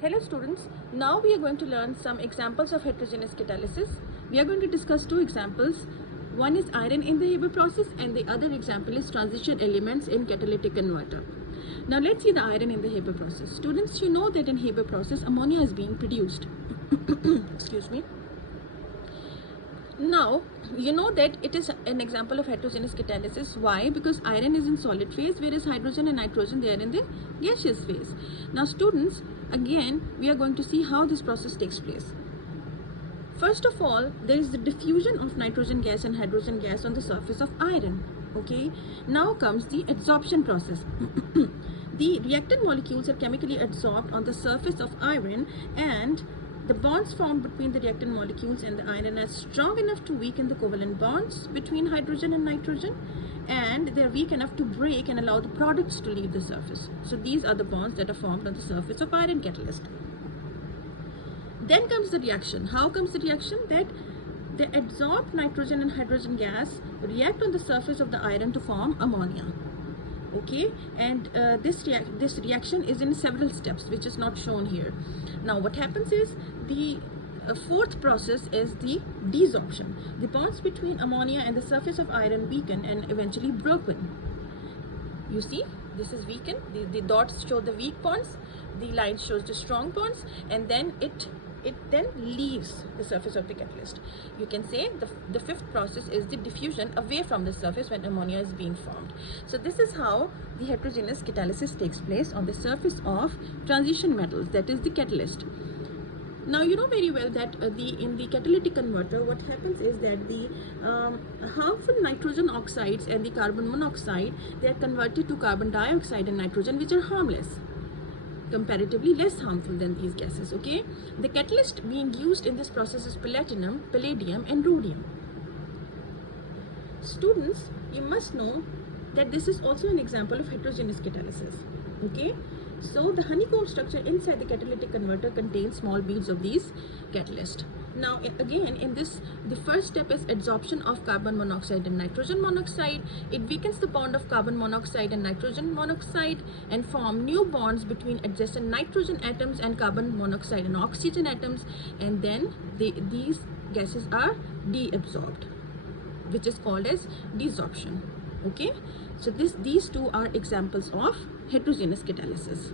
Hello students, now we are going to learn some examples of heterogeneous catalysis. We are going to discuss two examples. One is iron in the Haber process and the other example is transition elements in catalytic converter. Now let's see the iron in the Haber process. Students, you know that in Haber process ammonia is being produced. Excuse me. Now, you know that it is an example of heterogeneous catalysis. Why? Because iron is in solid phase, whereas hydrogen and nitrogen, they are in the gaseous phase. Now, students, again, we are going to see how this process takes place. First of all, there is the diffusion of nitrogen gas and hydrogen gas on the surface of iron. Okay. Now comes the adsorption process. The reactant molecules are chemically adsorbed on the surface of iron, and the bonds formed between the reactant molecules and the iron are strong enough to weaken the covalent bonds between hydrogen and nitrogen, and they are weak enough to break and allow the products to leave the surface. So these are the bonds that are formed on the surface of iron catalyst. Then comes the reaction. How comes the reaction? That the adsorbed nitrogen and hydrogen gas react on the surface of the iron to form ammonia. Okay, and this reaction is in several steps, which is not shown here. Now what happens is the fourth process is the desorption. The bonds between ammonia and the surface of iron weaken and eventually broken. You see, this is weakened. The dots show the weak bonds, the line shows the strong bonds, and then it then leaves the surface of the catalyst. You can say the fifth process is the diffusion away from the surface when ammonia is being formed. So this is how the heterogeneous catalysis takes place on the surface of transition metals, that is the catalyst. Now you know very well that in the catalytic converter, what happens is that the harmful nitrogen oxides and the carbon monoxide, they are converted to carbon dioxide and nitrogen, which are harmless, comparatively less harmful than these gases. Okay, the catalyst being used in this process is platinum, palladium and rhodium. Students, you must know that this is also an example of heterogeneous catalysis. Okay, so the honeycomb structure inside the catalytic converter contains small beads of these catalysts. Now again, in this, the first step is adsorption of carbon monoxide and nitrogen monoxide. It weakens the bond of carbon monoxide and nitrogen monoxide and form new bonds between adjacent nitrogen atoms and carbon monoxide and oxygen atoms, and then these gases are deabsorbed, which is called as desorption. Okay, so these two are examples of heterogeneous catalysis.